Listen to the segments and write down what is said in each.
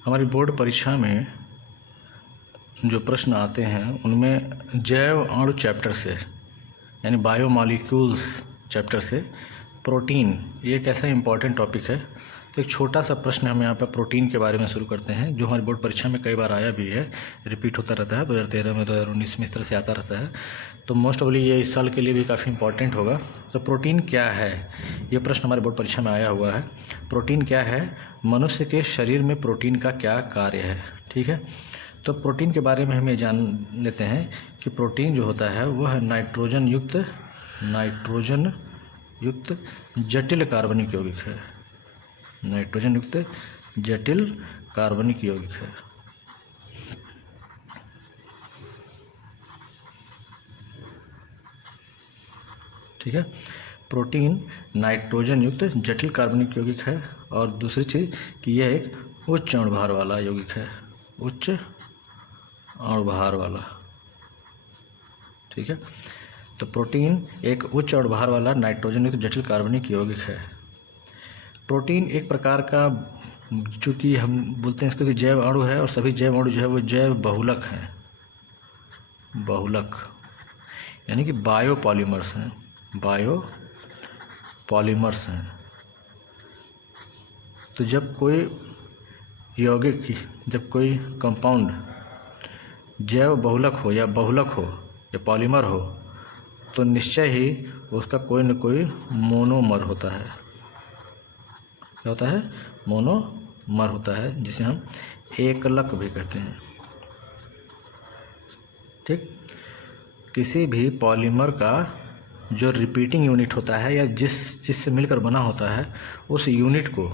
हमारी बोर्ड परीक्षा में जो प्रश्न आते हैं उनमें जैव अणु चैप्टर से यानी बायोमॉलिक्यूल्स चैप्टर से प्रोटीन ये एक ऐसा इम्पॉर्टेंट टॉपिक है। तो एक छोटा सा प्रश्न हम यहाँ पर प्रोटीन के बारे में शुरू करते हैं, जो हमारी बोर्ड परीक्षा में कई बार आया भी है, रिपीट होता रहता है। 2013 में, 2019 में इस तरह से आता रहता है। तो मोस्ट ऑफली ये इस साल के लिए भी काफ़ी इंपॉर्टेंट होगा। तो प्रोटीन क्या है, ये प्रश्न हमारे बोर्ड परीक्षा में आया हुआ है। प्रोटीन क्या है, मनुष्य के शरीर में प्रोटीन का क्या कार्य है। ठीक है, तो प्रोटीन के बारे में हम ये जान लेते हैं कि प्रोटीन जो होता है वह नाइट्रोजन युक्त जटिल कार्बनिक यौगिक है। नाइट्रोजन युक्त जटिल कार्बनिक यौगिक है। ठीक है, प्रोटीन नाइट्रोजन युक्त जटिल कार्बनिक यौगिक है। और दूसरी चीज़ कि यह एक उच्च अणुभार वाला यौगिक है, उच्च अणुभार वाला। ठीक है, तो प्रोटीन एक उच्च अणुभार वाला नाइट्रोजन युक्त जटिल कार्बनिक यौगिक है। प्रोटीन एक प्रकार का, चूँकि हम बोलते हैं इसको कि जैव अणु है, और सभी जैव अणु जो है वो जैव बहुलक हैं। बहुलक यानी कि बायोपॉलीमर्स हैं, बायोपॉलीमर्स हैं। तो जब कोई यौगिक, जब कोई कंपाउंड जैव बहुलक हो या पॉलीमर हो, तो निश्चय ही उसका कोई न कोई मोनोमर होता है। क्या होता है? मोनोमर होता है, जिसे हम एकलक भी कहते हैं। ठीक, किसी भी पॉलीमर का जो रिपीटिंग यूनिट होता है या जिससे मिलकर बना होता है, उस यूनिट को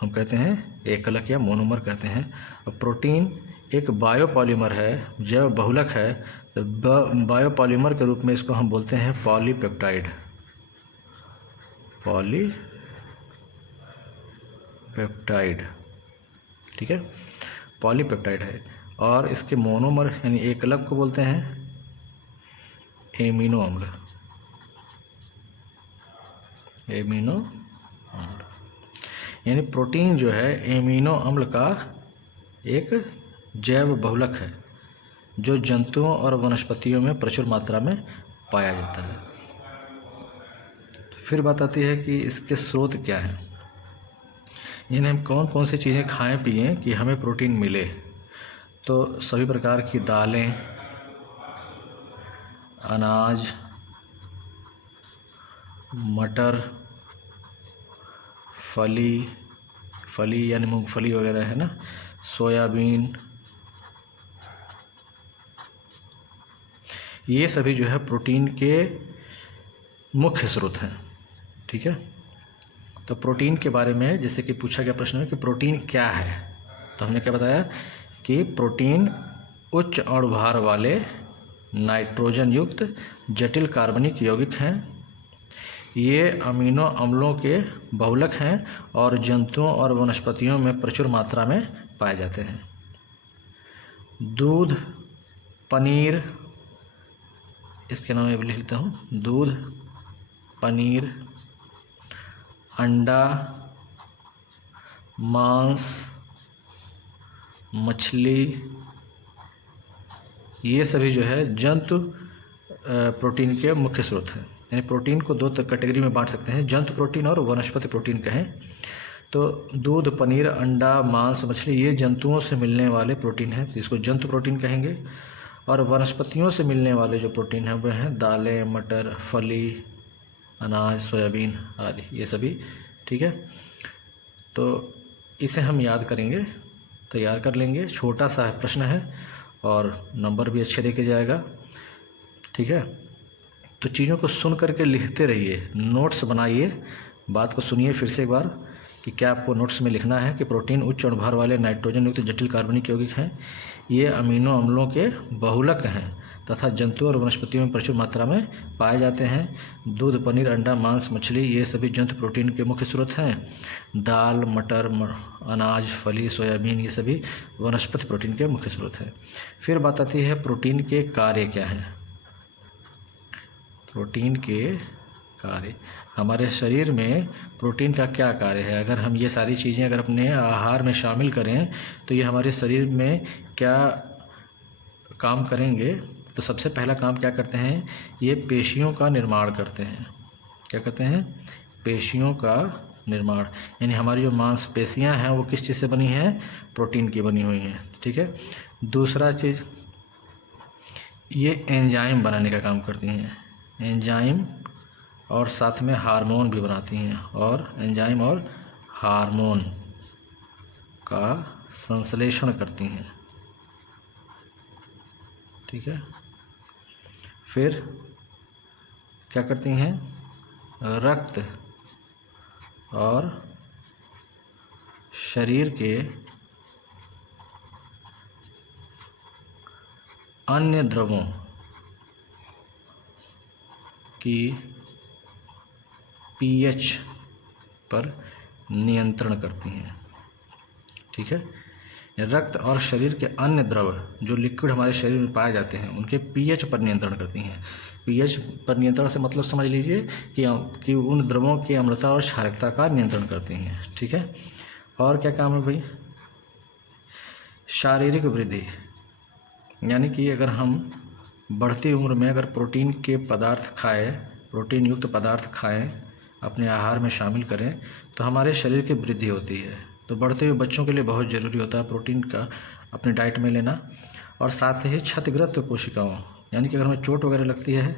हम कहते हैं एकलक या मोनोमर कहते हैं। और प्रोटीन एक बायोपॉलीमर है, जैव बहुलक है। तो बायोपॉलीमर के रूप में इसको हम बोलते हैं पॉलीपेप्टाइड। पॉलीपेप्टाइड, ठीक है, पॉलीपेप्टाइड है। और इसके मोनोमर यानी एकलक को बोलते हैं एमिनो अम्ल। एमिनो अम्ल यानी प्रोटीन जो है एमिनो अम्ल का एक जैव बहुलक है, जो जंतुओं और वनस्पतियों में प्रचुर मात्रा में पाया जाता है। फिर बात आती है कि इसके स्रोत क्या हैं, यानी हम कौन कौन सी चीज़ें खाएं पिएं कि हमें प्रोटीन मिले। तो सभी प्रकार की दालें, अनाज, मटर, फली यानी मूंगफली वगैरह है ना, सोयाबीन, ये सभी जो है प्रोटीन के मुख्य स्रोत हैं। ठीक है, तो प्रोटीन के बारे में जैसे कि पूछा गया प्रश्न में कि प्रोटीन क्या है, तो हमने क्या बताया कि प्रोटीन उच्च अणुभार वाले नाइट्रोजन युक्त जटिल कार्बनिक यौगिक हैं। ये अमीनो अम्लों के बहुलक हैं और जंतुओं और वनस्पतियों में प्रचुर मात्रा में पाए जाते हैं। दूध, पनीर, इसके नाम में लिख लेता हूँ, दूध, पनीर, अंडा, मांस, मछली, ये सभी जो है जंतु प्रोटीन के मुख्य स्रोत हैं। यानी प्रोटीन को दो कैटेगरी में बांट सकते हैं, जंतु प्रोटीन और वनस्पति प्रोटीन कहें तो। दूध, पनीर, अंडा, मांस, मछली ये जंतुओं से मिलने वाले प्रोटीन हैं, तो इसको जंतु प्रोटीन कहेंगे। और वनस्पतियों से मिलने वाले जो प्रोटीन हैं वह हैं दालें, मटर, फली, अनाज, सोयाबीन आदि, ये सभी। ठीक है, तो इसे हम याद करेंगे, तैयार कर लेंगे। छोटा सा प्रश्न है और नंबर भी अच्छे देके जाएगा। ठीक है, तो चीज़ों को सुन करके लिखते रहिए, नोट्स बनाइए, बात को सुनिए फिर से एक बार कि क्या आपको नोट्स में लिखना है कि प्रोटीन उच्च अणुभार वाले नाइट्रोजन युक्त जटिल कार्बनिक यौगिक हैं। ये अमीनो अम्लों के बहुलक हैं तथा जंतुओं और वनस्पतियों में प्रचुर मात्रा में पाए जाते हैं। दूध, पनीर, अंडा, मांस, मछली ये सभी जंतु प्रोटीन के मुख्य स्रोत हैं। दाल, मटर, अनाज, फली, सोयाबीन ये सभी वनस्पति प्रोटीन के मुख्य स्रोत हैं। फिर बात आती है प्रोटीन के कार्य क्या हैं। प्रोटीन के कार्य। हमारे शरीर में प्रोटीन का क्या कार्य है? अगर हम ये सारी चीज़ें अगर अपने आहार में शामिल करें तो ये हमारे शरीर में क्या काम करेंगे? तो सबसे पहला काम क्या करते हैं? ये पेशियों का निर्माण करते हैं। क्या करते हैं? पेशियों का निर्माण। यानी हमारी जो मांसपेशियां हैं वो किस चीज़ से बनी हैं? प्रोटीन की बनी हुई हैं। ठीक है। दूसरा चीज़, ये एंजाइम बनाने का काम करती हैं। एंजाइम और साथ में हार्मोन भी बनाती हैं, और एंजाइम और हार्मोन का संश्लेषण करती हैं। ठीक है। फिर क्या करती हैं? रक्त और शरीर के अन्य द्रवों की पीएच पर नियंत्रण करती हैं। ठीक है। रक्त और शरीर के अन्य द्रव जो लिक्विड हमारे शरीर में पाए जाते हैं उनके पीएच पर नियंत्रण करती हैं। पीएच पर नियंत्रण से मतलब समझ लीजिए कि उन द्रवों की अम्लता और क्षारकता का नियंत्रण करती हैं। ठीक है। और क्या काम है भाई? शारीरिक वृद्धि, यानी कि अगर हम बढ़ती उम्र में अगर प्रोटीन के पदार्थ खाएं, प्रोटीन युक्त पदार्थ खाएं, अपने आहार में शामिल करें तो हमारे शरीर की वृद्धि होती है। तो बढ़ते हुए बच्चों के लिए बहुत ज़रूरी होता है प्रोटीन का अपने डाइट में लेना। और साथ ही क्षतिग्रस्त कोशिकाओं, यानी कि अगर हमें चोट वगैरह लगती है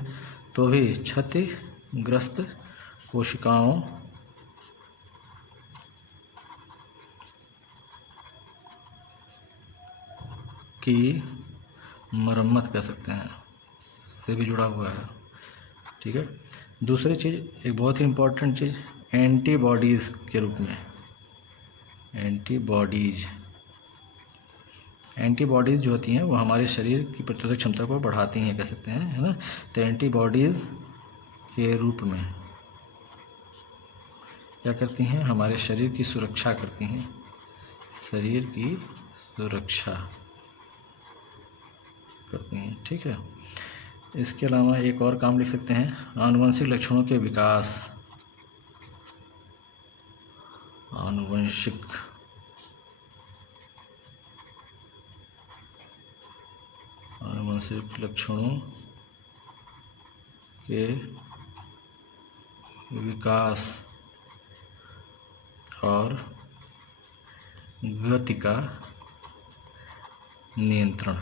तो भी क्षतिग्रस्त कोशिकाओं की मरम्मत कर सकते हैं, से भी जुड़ा हुआ है। ठीक है। दूसरी चीज़, एक बहुत ही इम्पोर्टेंट चीज़, एंटीबॉडीज़ के रूप में। एंटीबॉडीज़ जो होती हैं वो हमारे शरीर की प्रतिरोधक क्षमता को बढ़ाती हैं, कह सकते हैं, है ना। तो एंटीबॉडीज़ के रूप में क्या करती हैं? हमारे शरीर की सुरक्षा करती हैं, शरीर की सुरक्षा करती हैं। ठीक है। इसके अलावा एक और काम लिख सकते हैं, आनुवंशिक लक्षणों के विकास। आनुवंशिक लक्षणों के विकास और गति का नियंत्रण।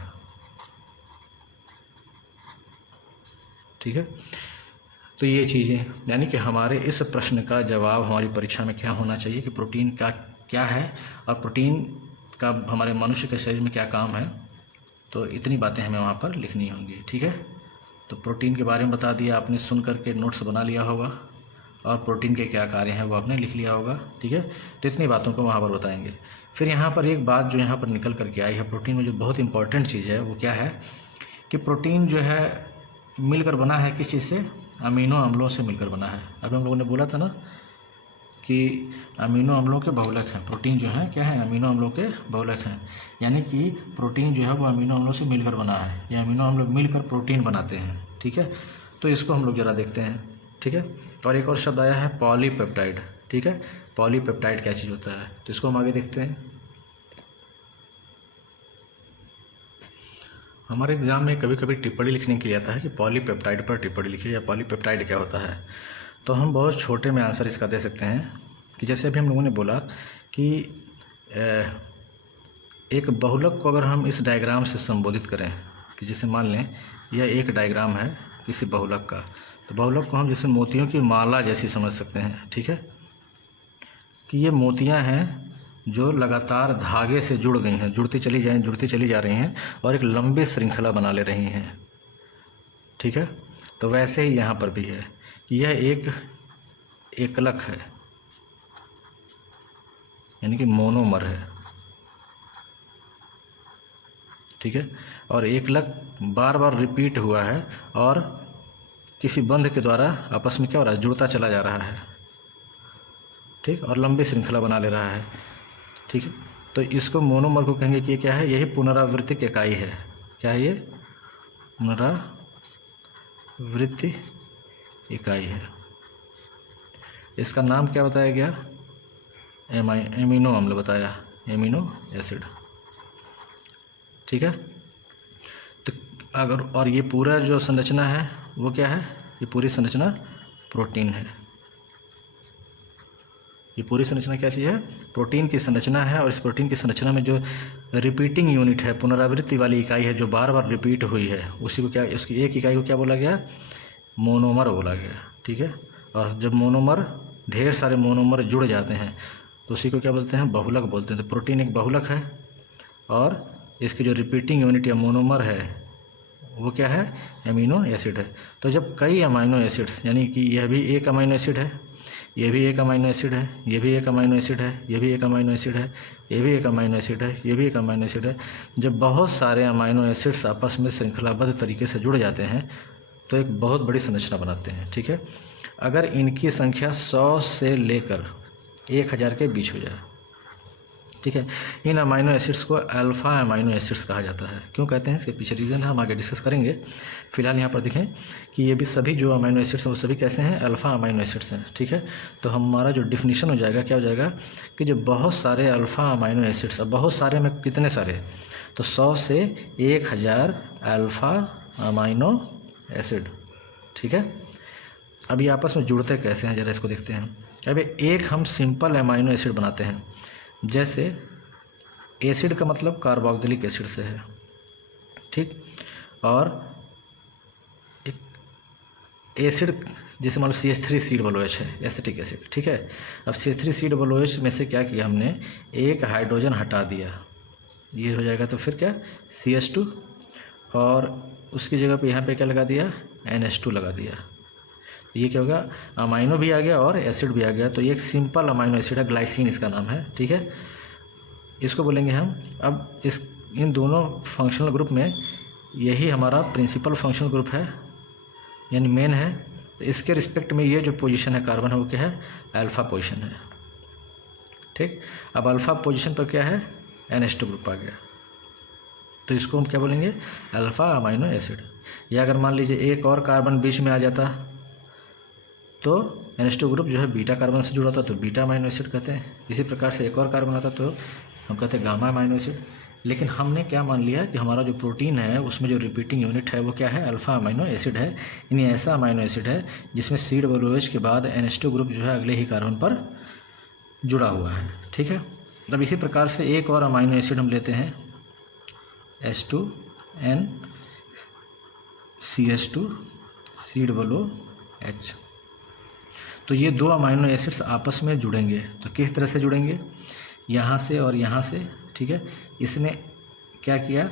ठीक है। तो ये चीज़ें, यानी कि हमारे इस प्रश्न का जवाब हमारी परीक्षा में क्या होना चाहिए कि प्रोटीन का क्या है और प्रोटीन का हमारे मनुष्य के शरीर में क्या काम है। तो इतनी बातें हमें वहाँ पर लिखनी होंगी। ठीक है। तो प्रोटीन के बारे में बता दिया आपने, सुन करके नोट्स बना लिया होगा, और प्रोटीन के क्या कार्य हैं वो आपने लिख लिया होगा। ठीक है। तो इतनी बातों को वहाँ पर बताएंगे। फिर यहाँ पर एक बात जो यहाँ पर निकल करके आई है प्रोटीन में, जो बहुत इंपॉर्टेंट चीज़ है वो क्या है कि प्रोटीन जो है मिलकर बना है किस चीज़ से? अमीनो अम्लों से मिलकर बना है। अभी हम लोगों ने बोला था ना कि अमीनो अम्लों के बहुलक हैं। प्रोटीन जो है क्या है? अमीनो अम्लों के बहुलक हैं। यानी कि प्रोटीन जो है वो अमीनो अम्लों से मिलकर बना है। ये अमीनो अम्ल मिलकर प्रोटीन बनाते हैं। ठीक है। तो इसको हम लोग ज़रा देखते हैं। ठीक है। और एक और शब्द आया है पॉलीपेप्टाइड। ठीक है। पॉलीपेप्टाइड क्या चीज़ होता है तो इसको हम आगे देखते हैं। हमारे एग्ज़ाम में कभी कभी टिप्पणी लिखने के लिए आता है कि पॉलीपेप्टाइड पर टिप्पणी लिखिए, या पॉलीपेप्टाइड क्या होता है। तो हम बहुत छोटे में आंसर इसका दे सकते हैं कि जैसे अभी हम लोगों ने बोला कि एक बहुलक को अगर हम इस डायग्राम से संबोधित करें कि जैसे मान लें यह एक डायग्राम है किसी बहुलक का, तो बहुलक को हम जैसे मोतियों की माला जैसी समझ सकते हैं। ठीक है। कि ये मोतियां हैं जो लगातार धागे से जुड़ गई हैं, जुड़ती चली जा रही हैं और एक लंबी श्रृंखला बना ले रही हैं। ठीक है। तो वैसे ही यहाँ पर भी है कि यह एक एकलक है, यानी कि मोनोमर है। ठीक है। और एकलक बार बार रिपीट हुआ है और किसी बंध के द्वारा आपस में क्या हो रहा है? जुड़ता चला जा रहा है। ठीक। और लंबी श्रृंखला बना ले रहा है। ठीक है। तो इसको मोनोमर को कहेंगे कि ये क्या है? यही पुनरावृत्तिक इकाई है। क्या है ये? पुनरावृत्ति इकाई है। इसका नाम क्या बताया गया? एमिनो अम्ल बताया, एमिनो एसिड। ठीक है, तो अगर और ये पूरा जो संरचना है वो क्या है? ये पूरी संरचना प्रोटीन है। ये पूरी संरचना क्या चीज़ है? प्रोटीन की संरचना है। और इस प्रोटीन की संरचना में जो रिपीटिंग यूनिट है, पुनरावृत्ति वाली इकाई है जो बार बार रिपीट हुई है, उसी को क्या, उसकी एक इकाई को क्या बोला गया? मोनोमर बोला गया। ठीक है, और जब मोनोमर, ढेर सारे मोनोमर जुड़ जाते हैं तो उसी को क्या बोलते हैं? बहुलक बोलते हैं। तो प्रोटीन एक बहुलक है और इसकी जो रिपीटिंग यूनिट या मोनोमर है वो क्या है? एमिनो एसिड है। तो जब कई अमाइनो एसिड्स, यानी कि यह भी एक अमाइनो एसिड है, ये भी एक अमाइनो एसिड है, ये भी एक अमाइनो एसिड है, ये भी एक अमाइनो एसिड है, ये भी एक अमाइनो एसिड है, ये भी एक अमाइनो एसिड है, जब बहुत सारे अमाइनो एसिड्स आपस में श्रृंखलाबद्ध तरीके से जुड़ जाते हैं तो एक बहुत बड़ी संरचना बनाते हैं। ठीक है, अगर इनकी संख्या 100 से लेकर 1000 के बीच हो जाए, ठीक है, इन अमाइनो एसिड्स को अल्फ़ा अमाइनो एसिड्स कहा जाता है। क्यों कहते हैं? इसके पीछे रीज़न है, हम आगे डिस्कस करेंगे। फिलहाल यहाँ पर देखें कि ये भी सभी जो अमाइनो एसिड्स हैं वो सभी कैसे हैं? अल्फ़ा अमाइनो एसिड्स हैं। ठीक है, तो हमारा जो डिफिनीशन हो जाएगा क्या हो जाएगा कि जो बहुत सारे अल्फ़ा अमाइनो एसिड्स, अब बहुत सारे में कितने सारे? तो 100 से 1000 अल्फ़ा अमाइनो एसिड। ठीक है, अब ये आपस में जुड़ते कैसे हैं, ज़रा इसको देखते हैं। अब एक हम सिंपल अमाइनो एसिड बनाते हैं, जैसे एसिड का मतलब कार्बोक्सिलिक एसिड से है। ठीक, और एक एसिड जैसे मान लो CH3COOH है, एसिटिक एसिड। ठीक है, अब CH3COOH में से क्या किया हमने? एक हाइड्रोजन हटा दिया, ये हो जाएगा, तो फिर क्या? CH2, और उसकी जगह पे यहाँ पे क्या लगा दिया? NH2 लगा दिया। ये क्या होगा? अमाइनो भी आ गया और एसिड भी आ गया। तो ये एक सिंपल अमाइनो एसिड है, ग्लाइसिन इसका नाम है। ठीक है, इसको बोलेंगे हम। अब इन दोनों फंक्शनल ग्रुप में यही हमारा प्रिंसिपल फंक्शनल ग्रुप है, यानी मेन है। तो इसके रिस्पेक्ट में ये जो पोजीशन है कार्बन है वो क्या है? अल्फ़ा पोजीशन है। ठीक, अब अल्फ़ा पोजीशन पर क्या है? NH2 ग्रुप आ गया, तो इसको हम क्या बोलेंगे? Alpha amino acid. या अगर मान लीजिए एक और कार्बन बीच में आ जाता तो NH2 ग्रुप जो है बीटा कार्बन से जुड़ा होता तो बीटा अमाइनो एसिड कहते हैं। इसी प्रकार से एक और कार्बन आता तो हम कहते हैं गामा अमाइनो एसिड। लेकिन हमने क्या मान लिया कि हमारा जो प्रोटीन है उसमें जो रिपीटिंग यूनिट है वो क्या है? अल्फ़ा अमाइनो एसिड है। यानी ऐसा अमाइनो एसिड है जिसमें COOH के बाद NH2 ग्रुप जो है अगले ही कार्बन पर जुड़ा हुआ है। ठीक है, अब इसी प्रकार से एक और अमाइनो एसिड हम लेते हैं, H2NCH2COOH। तो ये दो अमाइनो एसिड्स आपस में जुड़ेंगे। तो किस तरह से जुड़ेंगे? यहाँ से और यहाँ से। ठीक है, इसने क्या किया?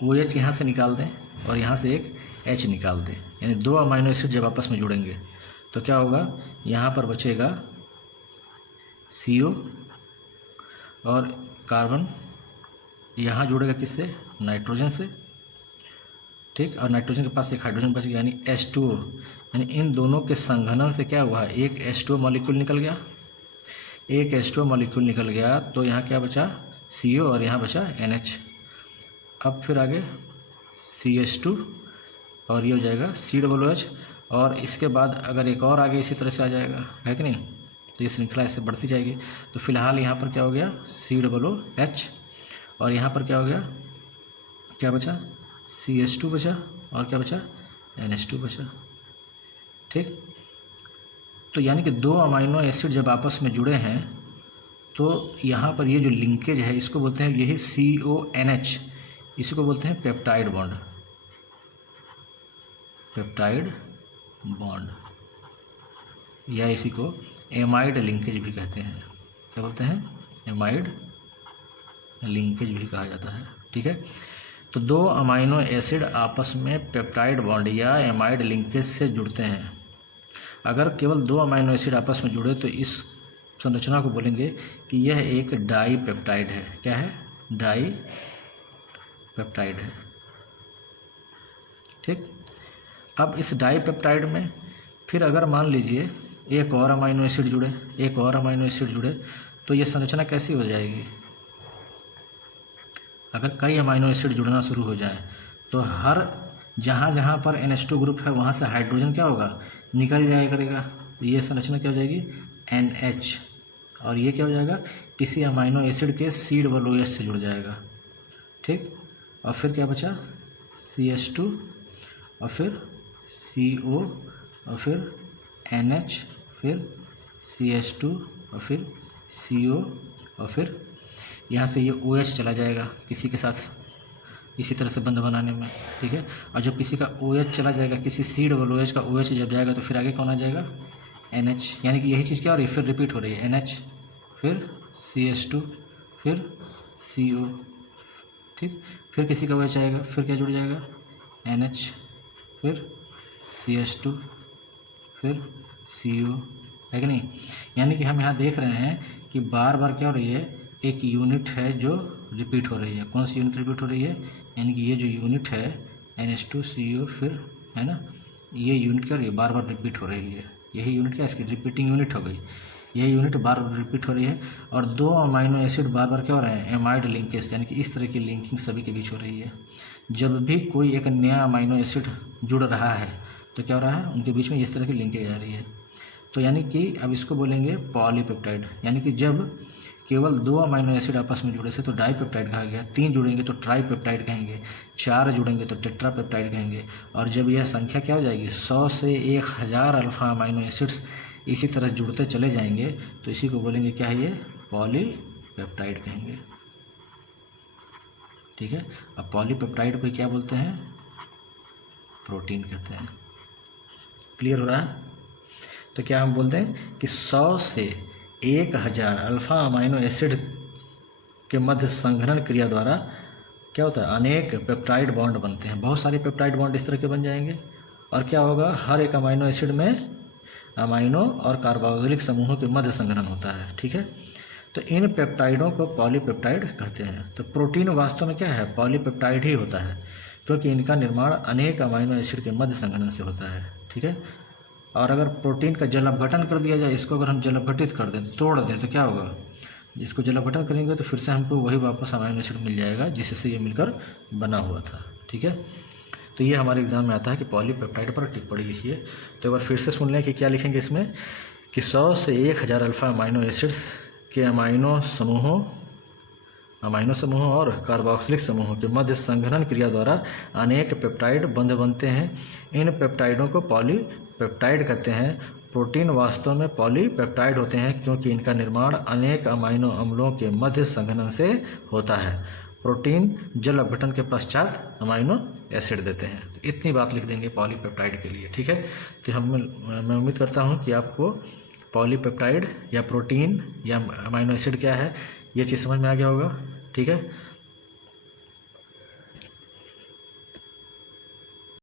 OH यहाँ से निकाल दें और यहाँ से एक H निकाल दें, यानी दो अमाइनो एसिड जब आपस में जुड़ेंगे तो क्या होगा? यहाँ पर बचेगा CO और कार्बन यहाँ जुड़ेगा किससे? नाइट्रोजन से। ठीक, और नाइट्रोजन के पास एक हाइड्रोजन बच गया, यानी H2O। यानी इन दोनों के संघनन से क्या हुआ? एक H2O मॉलिक्यूल निकल गया, एक H2O मॉलिक्यूल निकल गया, तो यहाँ क्या बचा? CO और यहाँ बचा NH। अब फिर आगे CH2 और ये हो जाएगा COOH, और इसके बाद अगर एक और आगे इसी तरह से आ जाएगा, है कि नहीं? तो ये श्रृंखला इससे बढ़ती जाएगी। तो फिलहाल यहाँ पर क्या हो गया? COOH, और यहाँ पर क्या हो गया? क्या बचा? CH2 बचा, और क्या बचा? NH2 बचा। ठीक, तो यानी कि दो अमाइनो एसिड जब आपस में जुड़े हैं तो यहाँ पर ये जो लिंकेज है इसको बोलते हैं, यही CONH, इसी को बोलते हैं पेप्टाइड बॉन्ड। पेप्टाइड बॉन्ड, या इसी को एमाइड लिंकेज भी कहते हैं। क्या बोलते हैं? एमाइड लिंकेज भी कहा जाता है। ठीक है, तो दो अमाइनो एसिड आपस में पेप्टाइड बॉन्ड या एमाइड लिंकेज से जुड़ते हैं। अगर केवल दो अमाइनो एसिड आपस में जुड़े तो इस संरचना को बोलेंगे कि यह एक डाई पेप्टाइड है। क्या है? डाई पेप्टाइड है। ठीक, अब इस डाई पेप्टाइड में फिर अगर मान लीजिए एक और अमाइनो एसिड जुड़े, एक और अमाइनो एसिड जुड़े, तो ये संरचना कैसी हो जाएगी? अगर कई अमाइनो एसिड जुड़ना शुरू हो जाए तो हर जहाँ जहाँ पर NH2 ग्रुप है वहाँ से हाइड्रोजन क्या होगा? निकल जाया करेगा, ये संरचना क्या हो जाएगी NH, और ये क्या हो जाएगा किसी अमाइनो एसिड के C OH से जुड़ जाएगा, ठीक। और फिर क्या बचा CH2 और फिर CO और फिर NH, फिर CH2 और फिर CO और फिर यहाँ से ये OH चला जाएगा किसी के साथ इसी तरह से बंध बनाने में, ठीक है। और जब किसी का OH चला जाएगा, किसी COOH का OH जब जाएगा तो फिर आगे कौन आ जाएगा NH, यानी कि यही चीज़ क्या हो रही है फिर रिपीट हो रही है NH, फिर CH2 फिर CO, ठीक। फिर किसी का OH आएगा, फिर क्या जुड़ जाएगा NH, फिर CH2 फिर CO, है कि नहीं। यानी कि हम यहाँ देख रहे हैं कि बार बार क्या हो रही है, एक यूनिट है जो रिपीट हो रही है। कौन सी यूनिट रिपीट हो रही है, यानी कि ये जो यूनिट है NH2CO फिर, है ना, ये यूनिट क्या हो रही है बार बार रिपीट हो रही है। यही यूनिट क्या इसकी रिपीटिंग यूनिट हो गई, यही यूनिट बार बार रिपीट हो रही है। और दो अमाइनो एसिड बार बार क्या हो रहे हैं एमाइड लिंकेज, यानी कि इस तरह की लिंकिंग सभी के बीच हो रही है। जब भी कोई एक नया अमाइनो एसिड जुड़ रहा है तो क्या हो रहा है उनके बीच में इस तरह की लिंकेज आ रही है। तो यानी कि अब इसको बोलेंगे पॉलीपेप्टाइड, यानी कि जब केवल दो अमाइनो एसिड आपस में जुड़े से तो डाईपेप्टाइड कहा गया, तीन जुड़ेंगे तो ट्राईपेप्टाइड कहेंगे, चार जुड़ेंगे तो टेट्रापेप्टाइड कहेंगे। और जब यह संख्या क्या हो जाएगी 100 से 1000 अल्फा अमाइनो एसिड्स इसी तरह जुड़ते चले जाएंगे तो इसी को बोलेंगे क्या है ये पॉलीपेप्टाइड कहेंगे, ठीक है। अब पॉलीपेप्टाइड को क्या बोलते हैं प्रोटीन कहते हैं। क्लियर हो रहा है। तो क्या हम बोलते हैं कि 100 से 1000 अल्फा अमाइनो एसिड के मध्य संघनन क्रिया द्वारा क्या होता है अनेक पेप्टाइड बॉन्ड बनते हैं। बहुत सारे पेप्टाइड बॉन्ड इस तरह के बन जाएंगे और क्या होगा हर एक अमाइनो एसिड में अमाइनो और कार्बोक्सिलिक समूहों के मध्य संघनन होता है, ठीक है। तो इन पेप्टाइडों को पॉलीपेप्टाइड कहते हैं। तो प्रोटीन वास्तव में क्या है पॉलीपेप्टाइड ही होता है क्योंकि इनका निर्माण अनेक अमाइनो एसिड के मध्य संघनन से होता है, ठीक है। और अगर प्रोटीन का जल अपघटन कर दिया जाए, इसको अगर हम जल अपघटित कर दें तोड़ दें तो क्या होगा, इसको जल अपघटन करेंगे तो फिर से हमको वही वापस अमाइनो एसिड मिल जाएगा जिससे ये मिलकर बना हुआ था, ठीक है। तो ये हमारे एग्जाम में आता है कि पॉलीपेप्टाइड पर टिप्पणी लिखिए। तो एक बार फिर से सुन लें कि क्या लिखेंगे इसमें कि 100 से 1000 अल्फा अमाइनो एसिड्स के अमाइनो समूहों और कार्बोक्सिलिक समूहों के मध्य संघनन क्रिया द्वारा अनेक पेप्टाइड बंध बनते हैं। इन पेप्टाइडों को पॉलीपेप्टाइड कहते हैं। प्रोटीन वास्तव में पॉलीपेप्टाइड होते हैं क्योंकि इनका निर्माण अनेक अमाइनो अम्लों के मध्य संघनन से होता है। प्रोटीन जल अपघटन के पश्चात अमाइनो एसिड देते हैं। तो इतनी बात लिख देंगे पॉलीपेप्टाइड के लिए, ठीक है। तो मैं उम्मीद करता हूँ कि आपको पॉलीपेप्टाइड या प्रोटीन या अमाइनो एसिड क्या है ये चीज़ समझ में आ गया होगा, ठीक है।